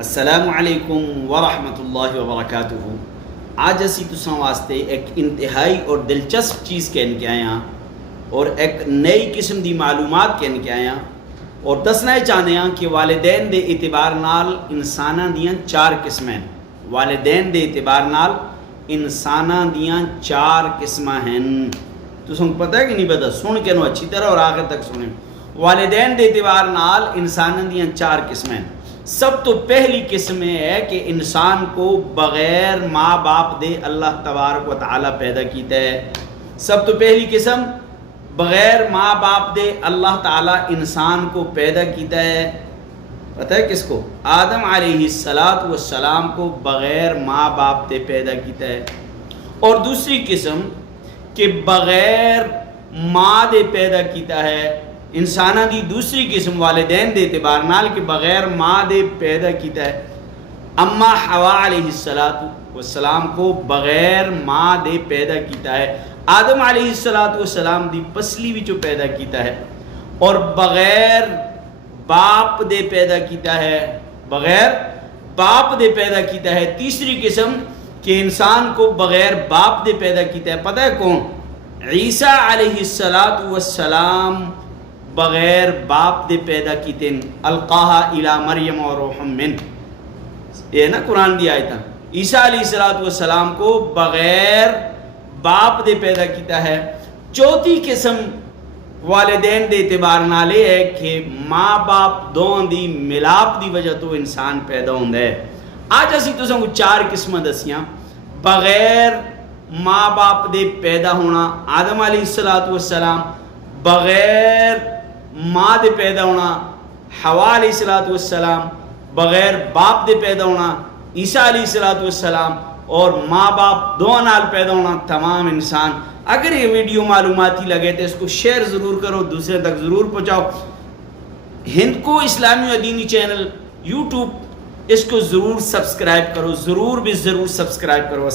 السلام علیکم ورحمۃ اللہ وبرکاتہ۔ آج اسی تساں واسطے ایک انتہائی اور دلچسپ چیز کہن کے آیا اور ایک نئی قسم دی معلومات کہن کے آیا اور دسنا چاہتے ہیں کہ والدین دے اعتبار نال انساناں دیاں چار قسمیں ہیں۔ والدین دے اعتبار نال انساناں دیاں چار قسمیں ہیں۔ تساں پتہ ہے کہ نہیں پتہ؟ سن کے نو اچھی طرح اور آخر تک سنیں۔ والدین دے اعتبار نال انساناں دیاں چار قسمیں ہیں۔ سب تو پہلی قسم ہے کہ انسان کو بغیر ماں باپ دے اللہ تبارک و تعالی پیدا کیتا ہے۔ سب تو پہلی قسم بغیر ماں باپ دے اللہ تعالی انسان کو پیدا کیتا ہے۔ پتہ ہے کس کو؟ آدم علیہ السلام کو بغیر ماں باپ دے پیدا کیتا ہے۔ اور دوسری قسم کہ بغیر ماں دے پیدا کیتا ہے۔ انسانہ دی دوسری قسم والدین دے اعتبار نال کہ بغیر ماں دے پیدا کیتا ہے۔ اما حوا علیہ السلام کو بغیر ماں دے پیدا کیتا ہے۔ آدم علیہ السلام دی پسلی وچوں پیدا کیتا ہے اور بغیر باپ دے پیدا کیتا ہے۔ بغیر باپ دے پیدا کیتا ہے۔ تیسری قسم کہ انسان کو بغیر باپ دے پیدا کیتا ہے۔ پتہ ہے کون؟ عیسیٰ علیہ السلام بغیر باپ دے پیدا کیتے ہیں۔ القاہا الی مریم و روح من، یہ نا قرآن دی آیت ہے۔ عیسیٰ علیہ السلام کو بغیر باپ دے پیدا کیتا ہے۔ چوتھی قسم والدین دے اعتبار نال ہے کہ ماں باپ دونوں دی ملاپ دی وجہ تو انسان پیدا ہوندا ہے۔ آج اسی تساں کو چار قسمیں دسیاں۔ بغیر ماں باپ دے پیدا ہونا آدم علیہ السلام، بغیر ماں دے پیدا ہونا حوا علیہ السلام، بغیر باپ دے پیدا ہونا عیسیٰ علیہ السلام، اور ماں باپ دونوں نال پیدا ہونا تمام انسان۔ اگر یہ ویڈیو معلوماتی لگے تو اس کو شیئر ضرور کرو، دوسرے تک ضرور پہنچاؤ۔ ہند کو اسلامی و دینی چینل یوٹیوب اس کو ضرور سبسکرائب کرو، ضرور سبسکرائب کرو۔